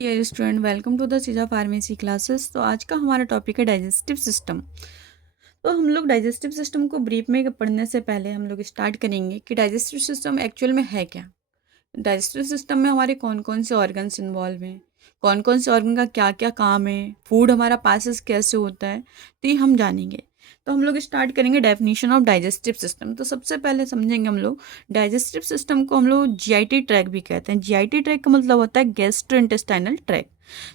Dear student, welcome to the सीजा pharmacy classes. तो आज का हमारा टॉपिक है डाइजेस्टिव सिस्टम। तो हम लोग डाइजेस्टिव सिस्टम को ब्रीफ में पढ़ने से पहले हम लोग स्टार्ट करेंगे कि डाइजेस्टिव सिस्टम एक्चुअल में है क्या। डाइजेस्टिव सिस्टम में हमारे कौन कौन से ऑर्गन्स इन्वॉल्व हैं, कौन कौन से ऑर्गन का क्या क्या काम है, फूड हमारा पासिस कैसे होता है, तो ये हम जानेंगे। तो हम लोग स्टार्ट करेंगे डेफिनेशन ऑफ डाइजेस्टिव सिस्टम। तो सबसे पहले समझेंगे हम लोग डाइजेस्टिव सिस्टम को हम लोग जीआईटी ट्रैक भी कहते हैं। जीआईटी ट्रैक का मतलब होता है गैस्ट्रो इंटेस्टाइनल ट्रैक,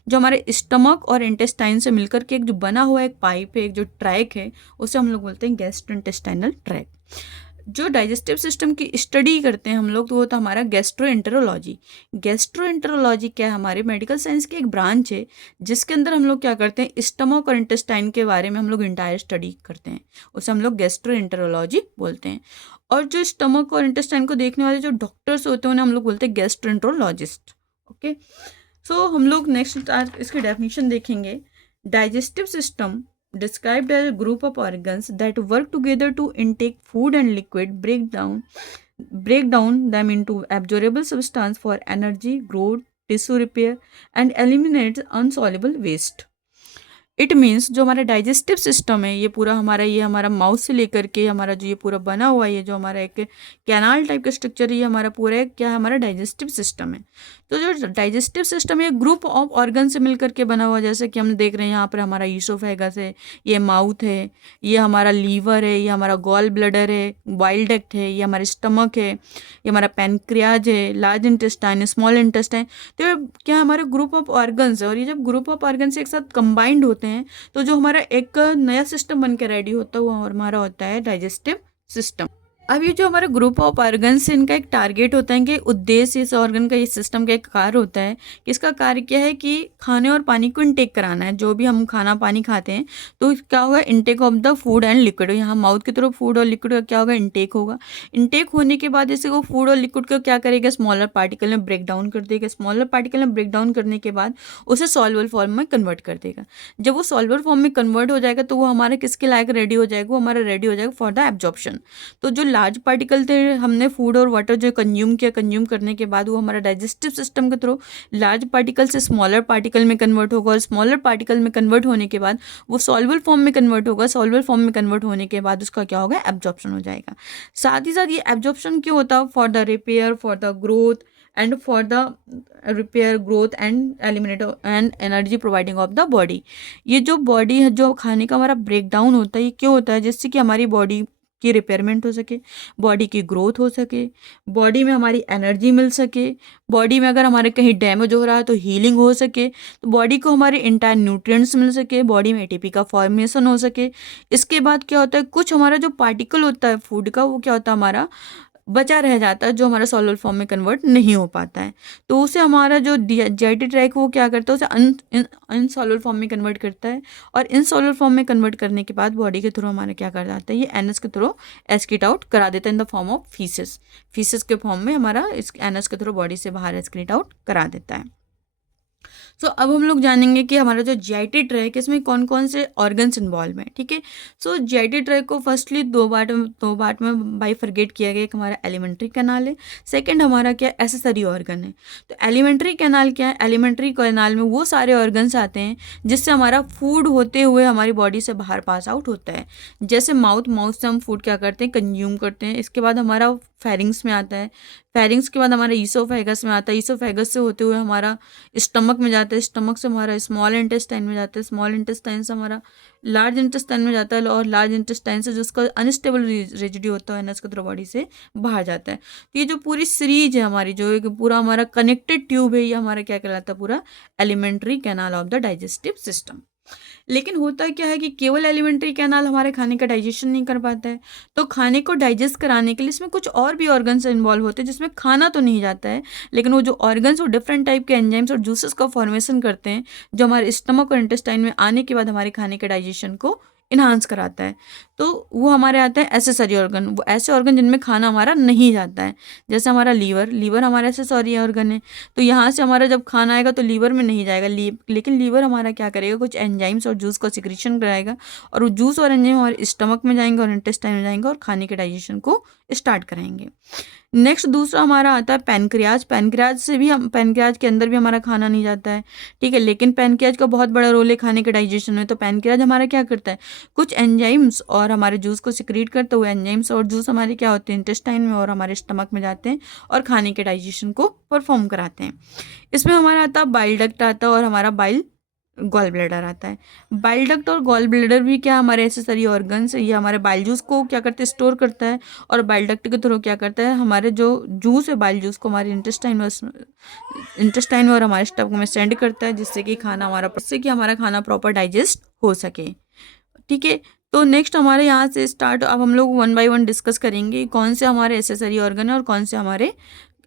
जो हमारे स्टमक और इंटेस्टाइन से मिलकर के एक जो बना हुआ एक पाइप है, एक जो ट्रैक है, उसे हम लोग बोलते हैं गैस्ट्रो इंटेस्टाइनल ट्रैक। जो डाइजेस्टिव सिस्टम की स्टडी करते हैं हम लोग, तो वो था हमारा गैस्ट्रोएंटेरोलॉजी। गैस्ट्रोएंटेरोलॉजी क्या है, हमारे मेडिकल साइंस की एक ब्रांच है, जिसके अंदर हम लोग क्या करते हैं, स्टमक और इंटेस्टाइन के बारे में हम लोग इंटायर स्टडी करते हैं। उसे हम लोग गैस्ट्रोएंटेरोलॉजी बोलते हैं। और जो स्टमक और इंटेस्टाइन को देखने वाले जो डॉक्टर्स होते हैं, उन्हें हम लोग बोलते हैं गैस्ट्रोएंटेरोलॉजिस्ट। ओके, सो हम लोग नेक्स्ट आज इसकी डेफिनेशन देखेंगे। Digestive system described as a group of organs that work together to intake food and liquid, break down them into absorbable substance for energy, growth, tissue repair, and eliminates unsoluble waste. It means जो हमारा digestive system है, ये हमारा mouth से लेकर के हमारा जो ये पूरा बना हुआ है, ये जो हमारा एक कैनाल टाइप का स्ट्रक्चर है, ये हमारा पूरा एक क्या है, हमारा डाइजेस्टिव सिस्टम है। तो जो डाइजेस्टिव सिस्टम है, ग्रुप ऑफ ऑर्गन से मिलकर के बना हुआ है। जैसे कि हम देख रहे हैं यहाँ पर हमारा ईसोफेगस है, ये माउथ है, ये हमारा लीवर है, ये हमारा गॉल ब्लडर है, बाइल डक्ट है, ये हमारा स्टमक है, ये हमारा पैनक्रियाज है, लार्ज इंटेस्टाइन, स्मॉल इंटेस्टाइन। तो ये क्या हमारे ग्रुप ऑफ ऑर्गन्स है, और ये जब ग्रुप ऑफ ऑर्गन्स एक साथ कंबाइंड होते हैं तो जो हमारा एक नया सिस्टम बन के रेडी होता है, वो हमारा होता है डाइजेस्टिव सिस्टम। अब ये जो हमारे ग्रुप ऑफ ऑर्गन्स है, इनका एक टारगेट होता है कि उद्देश्य इस ऑर्गन का, इस सिस्टम का एक कार्य होता है कि इसका कार्य क्या है कि खाने और पानी को इनटेक कराना है। जो भी हम खाना पानी खाते हैं तो क्या होगा, intake of the food and liquid. यहाँ माउथ की तरफ फूड और लिक्विड का क्या होगा, इनटेक होगा। इनटेक होने के बाद जैसे वो फूड और लिक्विड को क्या करेगा, स्मॉलर पार्टिकल में ब्रेक डाउन कर देगा। स्मॉलर पार्टिकल में ब्रेक डाउन करने के बाद उसे सॉल्युबल फॉर्म में कन्वर्ट कर देगा। जब वो सॉल्युबल फॉर्म में कन्वर्ट हो जाएगा तो वो हमारे किसके लायक रेडी हो जाएगा, वो हमारा रेडी हो जाएगा फॉर द एब्जॉर्प्शन। तो जो लार्ज पार्टिकल थे, हमने फूड और वाटर जो कंज्यूम किया, कंज्यूम करने के बाद वो हमारा डाइजेस्टिव सिस्टम के थ्रू लार्ज पार्टिकल से स्मॉलर पार्टिकल में कन्वर्ट होगा, और स्मॉलर पार्टिकल में कन्वर्ट होने के बाद वो सॉल्युबल फॉर्म में कन्वर्ट होगा। सॉल्युबल फॉर्म में कन्वर्ट होने के बाद उसका क्या होगा, एब्जॉर्प्शन हो जाएगा। साथ ही साथ ये एब्जॉर्प्शन क्यों होता, for the repair, for the growth and for the repair, growth and eliminate and energy providing of the body. ये जो बॉडी है, जो खाने का हमारा ब्रेक डाउन होता है, ये क्यों होता है, जिससे कि हमारी बॉडी की रिपेयरमेंट हो सके, बॉडी की ग्रोथ हो सके, बॉडी में हमारी एनर्जी मिल सके, बॉडी में अगर हमारे कहीं डैमेज हो रहा है तो हीलिंग हो सके, तो बॉडी को हमारे इंटायर न्यूट्रिएंट्स मिल सके, बॉडी में एटीपी का फॉर्मेशन हो सके। इसके बाद क्या होता है, कुछ हमारा जो पार्टिकल होता है फूड का, वो क्या होता है, हमारा बचा रह जाता है, जो हमारा सॉल्युबल फॉर्म में कन्वर्ट नहीं हो पाता है। तो उसे हमारा जो जीआईटी ट्रैक वो क्या करता है, उसे अनसॉल्युबल फॉर्म में कन्वर्ट करता है। और इनसॉल्युबल फॉर्म में कन्वर्ट करने के बाद बॉडी के थ्रू हमारा क्या कर जाता है, ये एनएस के थ्रू एस्क्रीट आउट करा देता है in the form of faeces. Faeces के फॉर्म में हमारा इस एनएस के थ्रू बॉडी से बाहर एस्क्रीट आउट करा देता है। सो अब हम लोग जानेंगे कि हमारा जो जीआईटी ट्रैक है, इसमें कौन कौन से ऑर्गन्स इन्वॉल्व हैं। ठीक है, सो जीआईटी ट्रैक को फर्स्टली दो पार्ट में बाइफरगेट किया गया। एक हमारा एलिमेंट्री कैनाल है, सेकंड हमारा क्या, एसेसरी ऑर्गन है। तो एलिमेंट्री कैनाल क्या है, एलिमेंट्री कैनाल में वो सारे ऑर्गन्स आते हैं जिससे हमारा फूड होते हुए हमारी बॉडी से बाहर पास आउट होता है। जैसे माउथ से हम फूड क्या करते हैं, कंज्यूम करते हैं। इसके बाद हमारा फेरिंग्स में आता है, फेरिंग्स के बाद हमारा ईसोफेगस में आता है, ईसोफेगस से होते हुए हमारा स्टमक में जाता है, स्टमक से हमारा स्मॉल इंटेस्टाइन में जाता है, स्मॉल इंटेस्टाइन से हमारा लार्ज इंटेस्टाइन में जाता है, और लार्ज इंटेस्टाइन से जिसका अनस्टेबल रेजिड्यू होता है ना, इसके थ्रू बॉडी से बाहर जाता है। तो ये जो पूरी सीरीज है हमारी, जो एक पूरा हमारा कनेक्टेड ट्यूब है, ये हमारा क्या कहलाता है, पूरा alimentary canal of the digestive system. लेकिन होता क्या है कि केवल एलिमेंट्री कैनाल हमारे खाने का डाइजेशन नहीं कर पाता है। तो खाने को डाइजेस्ट कराने के लिए इसमें कुछ और भी ऑर्गन्स इन्वॉल्व होते हैं, जिसमें खाना तो नहीं जाता है, लेकिन वो जो ऑर्गन्स वो डिफरेंट टाइप के एंजाइम्स और जूसेस का फॉर्मेशन करते हैं, जो हमारे स्टमक और इंटेस्टाइन में आने के बाद हमारे खाने के डाइजेशन को इन्हांस कराता है। तो वो हमारे आते हैं एसेसरी ऑर्गन, वो ऐसे ऑर्गन जिनमें खाना हमारा नहीं जाता है। जैसे हमारा लीवर हमारा एसेसरी ऑर्गन है। तो यहाँ से हमारा जब खाना आएगा तो लीवर में नहीं जाएगा, लेकिन लीवर हमारा क्या करेगा, कुछ एंजाइम्स और जूस को सिक्रीशन कराएगा, और वो जूस और एंजाइम हमारे स्टमक में जाएंगे और इंटेस्टाइन में जाएंगे और खाने के डाइजेशन को स्टार्ट कराएंगे। नेक्स्ट दूसरा हमारा आता है पैनक्रियाज। पैनक्रियाज के अंदर भी हमारा खाना नहीं जाता है, ठीक है, लेकिन पैनक्रियाज का बहुत बड़ा रोल है खाने के डाइजेशन में। तो पैनक्रियाज हमारा क्या करता है, कुछ एंजाइम्स और हमारे जूस को सिक्रीट करते हुए एंजाइम्स और जूस हमारे क्या होते हैं, इंटेस्टाइन में और हमारे स्टमक में जाते हैं और खाने के डाइजेशन को परफॉर्म कराते हैं। इसमें हमारा आता है बाइल डक्ट आता है और हमारा बाइल गॉल ब्लैडर आता है। बाइल डक्ट और गॉल ब्लैडर भी क्या हमारे एसेसरी ऑर्गन्स, ये हमारे बाइल जूस को क्या करते हैं, स्टोर करता है, और बाइल डक्ट के थ्रू क्या करता है, हमारे जो जूस है बाइल जूस को हमारे इंटेस्टाइन में और हमारे स्टमक में सेंड करता है, जिससे कि हमारा खाना प्रॉपर डाइजेस्ट हो सके, ठीक है। तो नेक्स्ट हमारे यहाँ से स्टार्ट, अब हम लोग वन बाय वन डिस्कस करेंगे कौन से हमारे एसेसरी ऑर्गन है और कौन से हमारे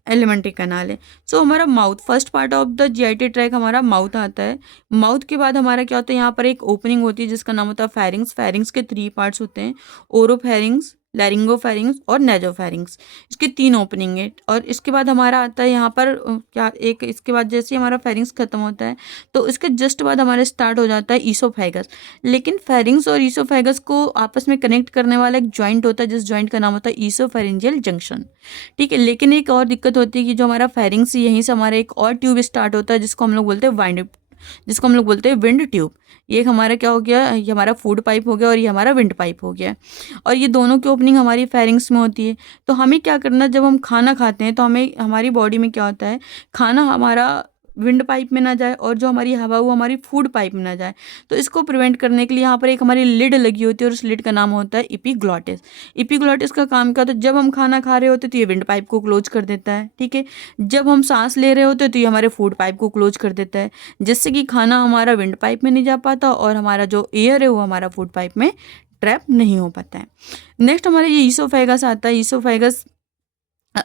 एलिमेंट्री कैनाल है। सो हमारा mouth, first part of the GIT track हमारा माउथ आता है। माउथ के बाद हमारा क्या होता है, यहाँ पर एक ओपनिंग होती है जिसका नाम होता है फेरिंग्स। फेरिंग्स के 3 पार्ट्स होते हैं, ओरोफेरिंग्स, लैरिंगोफेरिंग्स और नेजोफेरिंग्स। इसकी 3 ओपनिंग है। और इसके बाद हमारा आता है यहाँ पर क्या एक, इसके बाद जैसे ही हमारा फेरिंग्स खत्म होता है तो इसके जस्ट बाद हमारे स्टार्ट हो जाता है ईसोफेगस। लेकिन फेरिंग्स और ईसोफेगस को आपस में कनेक्ट करने वाला एक जॉइंट होता है, जिस जॉइंट का नाम होता है ईसोफेरिंजियल जंक्शन, ठीक है। लेकिन एक और दिक्कत होती है कि जो हमारा फेरिंग्स, यहीं से हमारा एक और ट्यूब स्टार्ट होता है जिसको हम लोग बोलते हैं विंड ट्यूब। ये हमारा क्या हो गया, ये हमारा फूड पाइप हो गया और ये हमारा विंड पाइप हो गया, और ये दोनों की ओपनिंग हमारी फेरिंग्स में होती है। तो हमें क्या करना, जब हम खाना खाते हैं तो हमें, हमारी बॉडी में क्या होता है, खाना हमारा विंड पाइप में ना जाए और जो हमारी हवा वो हमारी फूड पाइप में ना जाए। तो इसको प्रिवेंट करने के लिए यहाँ पर एक हमारी लिड लगी होती है और उस लिड का नाम होता है इपीग्लॉटिस। इपीग्लॉटिस का काम क्या होता है, जब हम खाना खा रहे होते तो ये विंड पाइप को क्लोज कर देता है, ठीक है। जब हम सांस ले रहे होते तो ये हमारे फूड पाइप को क्लोज कर देता है, जिससे कि खाना हमारा विंड पाइप में नहीं जा पाता और हमारा जो एयर है वो हमारा फूड पाइप में ट्रैप नहीं हो पाता है। नेक्स्ट हमारा ये ईसोफेगस आता है। ईसोफेगस,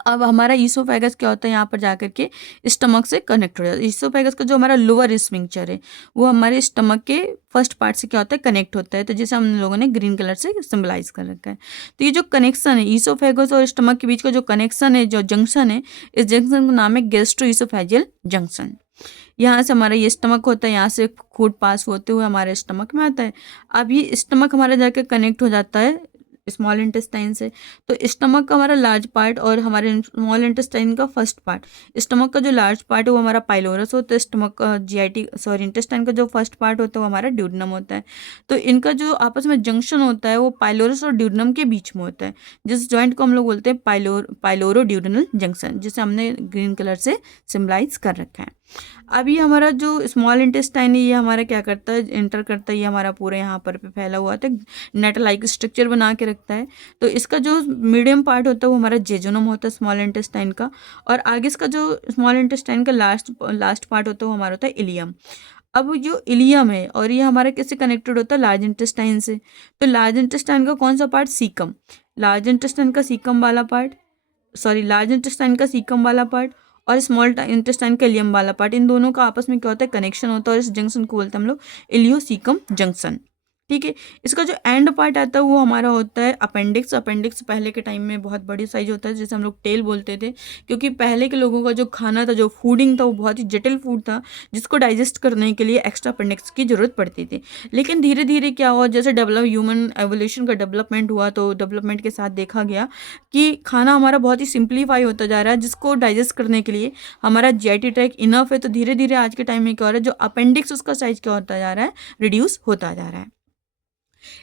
अब हमारा ईसोफेगस क्या होता है, यहाँ पर जाकर के स्टमक से कनेक्ट हो जाता है। ईसोफेगस का जो हमारा लोअर स्फिंक्टर है वो हमारे स्टमक के फर्स्ट पार्ट से क्या होता है, कनेक्ट होता है। तो जैसे हम लोगों ने ग्रीन कलर से सिंबलाइज कर रखा है। तो ये जो कनेक्शन है ईसोफेगस और स्टमक के बीच का, जो कनेक्शन है, जो जंक्शन है, इस जंक्शन का नाम है गैस्ट्रो ईसोफेजियल जंक्शन। यहाँ से हमारा ये स्टमक होता है, यहाँ से फूड पास होते हुए हमारे स्टमक में आता है। अब ये स्टमक हमारा जाकर कनेक्ट हो जाता है स्मॉल इंटेस्टाइन से। तो स्टमक का हमारा लार्ज पार्ट और हमारे स्मॉल इंटेस्टाइन का फर्स्ट पार्ट, स्टमक का जो लार्ज पार्ट है वो हमारा पाइलोरस होता है, स्टमक का इंटेस्टाइन का जो फर्स्ट पार्ट होता है वो हमारा ड्यूडनम होता है। तो इनका जो आपस में जंक्शन होता है वो पाइलोरस और ड्यूडनम के बीच में होता है, जिस जॉइंट को हम लोग बोलते हैं पाइलोरो ड्यूडनल जंक्शन, जिसे हमने ग्रीन कलर से सिम्बलाइज कर रखा है। अभी हमारा जो स्मॉल इंटेस्टाइन है ये हमारा क्या करता है, एंटर करता है, ये हमारा पूरा यहाँ पर पे फैला हुआ था, नेट लाइक स्ट्रक्चर बना के रखता है। तो इसका जो मीडियम पार्ट होता है वो हमारा जेजुनम होता है स्मॉल इंटेस्टाइन का, और आगे इसका जो स्मॉल इंटेस्टाइन का लास्ट पार्ट होता है वो हमारा होता है इलियम। अब जो इलियम है और ये हमारा किससे कनेक्टेड होता है, लार्ज इंटेस्टाइन से। तो लार्ज इंटेस्टाइन का कौन सा पार्ट, सीकम, लार्ज इंटेस्टाइन का सीकम वाला पार्ट, लार्ज इंटेस्टाइन का सीकम वाला पार्ट और स्मॉल इंटेस्टाइन का इलियम वाला पार्ट, इन दोनों का आपस में क्या होता है, कनेक्शन होता है, और इस जंक्शन को बोलते हैं हम लोग इलियोसीकम जंक्शन, ठीक है। इसका जो एंड पार्ट आता है वो हमारा होता है अपेंडिक्स। अपेंडिक्स पहले के टाइम में बहुत बड़ी साइज होता है, जैसे हम लोग टेल बोलते थे, क्योंकि पहले के लोगों का जो खाना था, जो फूडिंग था, वो बहुत ही जटिल फूड था, जिसको डाइजेस्ट करने के लिए एक्स्ट्रा अपेंडिक्स की जरूरत पड़ती थी। लेकिन धीरे धीरे क्या हुआ, जैसे ह्यूमन एवोल्यूशन का डेवलपमेंट हुआ, तो डेवलपमेंट के साथ देखा गया कि खाना हमारा बहुत ही सिंप्लीफाई होता जा रहा है, जिसको डाइजेस्ट करने के लिए हमारा जीआईटी ट्रैक इनफ है। तो धीरे धीरे आज के टाइम में क्या हो रहा है, जो अपेंडिक्स उसका साइज क्या होता जा रहा है, रिड्यूस होता जा रहा है।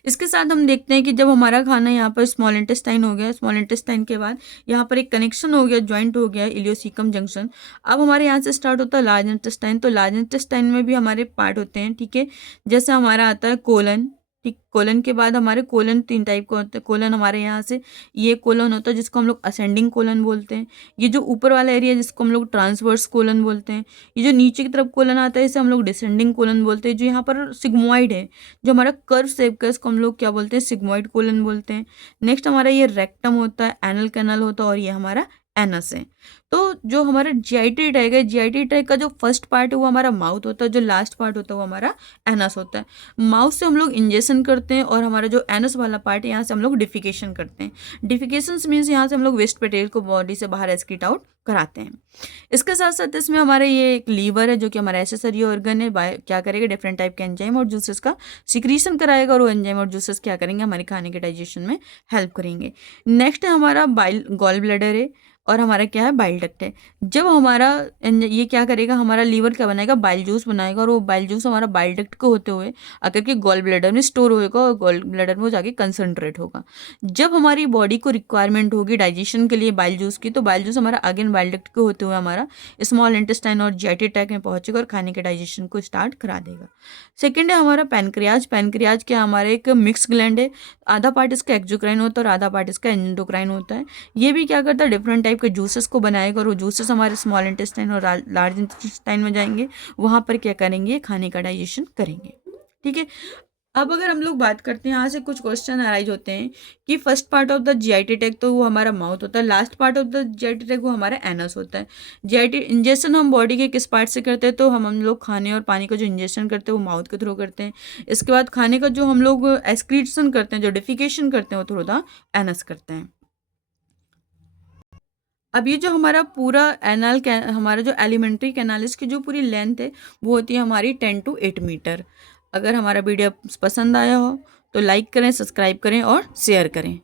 इसके साथ हम देखते हैं कि जब हमारा खाना यहाँ पर स्मॉल इंटेस्टाइन हो गया, स्मॉल इंटेस्टाइन के बाद यहाँ पर एक कनेक्शन हो गया, जॉइंट हो गया, इलियोसीकम जंक्शन। अब हमारे यहाँ से स्टार्ट होता है लार्ज इंटेस्टाइन। तो लार्ज इंटेस्टाइन में भी हमारे पार्ट होते हैं, ठीक है। जैसे हमारा आता है कोलन, ठीक, कोलन के बाद हमारे कोलन 3 टाइप का होता है। कोलन हमारे यहाँ से ये कोलन होता है जिसको हम लोग असेंडिंग कोलन बोलते हैं। ये जो ऊपर वाला एरिया है जिसको हम लोग ट्रांसवर्स कोलन बोलते हैं। ये जो नीचे की तरफ कोलन आता है इसे हम लोग डिसेंडिंग कोलन बोलते हैं। जो यहाँ पर सिग्मोइड है, जो हमारा कर्व शेप का, इसको हम लोग क्या बोलते हैं, सिग्मोइड कोलन बोलते हैं। नेक्स्ट हमारा ये रेक्टम होता है, एनल कैनल होता है, और ये हमारा एनस है। तो जो हमारा जीआईटी ट्रैक है, जीआईटी ट्रैक का जो फर्स्ट पार्ट है वो हमारा माउथ होता है, जो लास्ट पार्ट होता है वो हमारा एनस होता है। माउथ से हम लोग इंजेक्शन करते हैं और हमारा जो एनस वाला पार्ट है यहाँ से हम लोग डिफिकेशन करते हैं। डिफिकेशन मीन्स यहाँ से हम लोग वेस्ट मटेरियल को बॉडी से बाहर एक्सक्रीट आउट कराते हैं। इसके साथ साथ इसमें हमारे ये एक लीवर है जो कि हमारा एसेसरी ऑर्गन है, क्या करेगा, डिफरेंट टाइप के एंजाइम और जूसेस का सिक्रीशन कराएगा और वो एंजाइम और जूसेस क्या करेंगे, हमारे खाने के डाइजेशन में हेल्प करेंगे। नेक्स्ट है हमारा बाइल गॉल ब्लैडर है और हमारा क्या है, बाइल डक्ट है। जब हमारा ये क्या करेगा, हमारा लीवर क्या बनाएगा, बाइल जूस बनाएगा और वो बाइल जूस हमारा बाइल डक्ट को होते हुए आकर के गॉल ब्लैडर में स्टोर होएगा और गॉल ब्लैडर में वो जाके कंसंट्रेट होगा। जब हमारी बॉडी को रिक्वायरमेंट होगी डाइजेशन के लिए बाइल जूस की, तो बाइल जूस हमारा अगेन बाइल डक्ट को होते हुए हमारा स्मॉल इंटेस्टाइन और जीआईटी ट्रैक में पहुंचेगा और खाने के डाइजेशन को स्टार्ट करा देगा। सेकेंड है हमारा पैनक्रियाज। पैनक्रियाज क्या हमारे एक मिक्स ग्लैंड है, आधा पार्ट इसका एक्सोक्राइन होता है और आधा पार्ट इसका एंडोक्राइन होता है। ये भी क्या करता है, डिफरेंट टाइप के जूसेस को बनाएगा और वो जूसेस हमारे स्मॉल इंटेस्टाइन और लार्ज इंटेस्टाइन में जाएंगे, वहाँ पर क्या करेंगे, खाने का डाइजेशन करेंगे। ठीक है। अब अगर हम लोग बात करते हैं, यहाँ से कुछ क्वेश्चन अराइज होते हैं कि first part of the GIT track तो वो हमारा माउथ होता है, last part of the GIT track वो हमारा एनस होता है। जीआईटी इंजेक्शन हम बॉडी के किस पार्ट से करते हैं, तो हम लोग खाने और पानी का जो इंजेक्शन करते हैं वो माउथ के थ्रू करते हैं। इसके बाद खाने का जो हम लोग एक्सक्रीशन करते हैं, जो डिफिकेशन करते हैं, वो थ्रू द एनस करते हैं। अब ये जो हमारा पूरा एनल हमारा जो एलिमेंट्री कैनाल इसकी जो पूरी लेंथ है वो होती है हमारी 10 to 8 मीटर। अगर हमारा वीडियो पसंद आया हो तो लाइक करें, सब्सक्राइब करें और शेयर करें।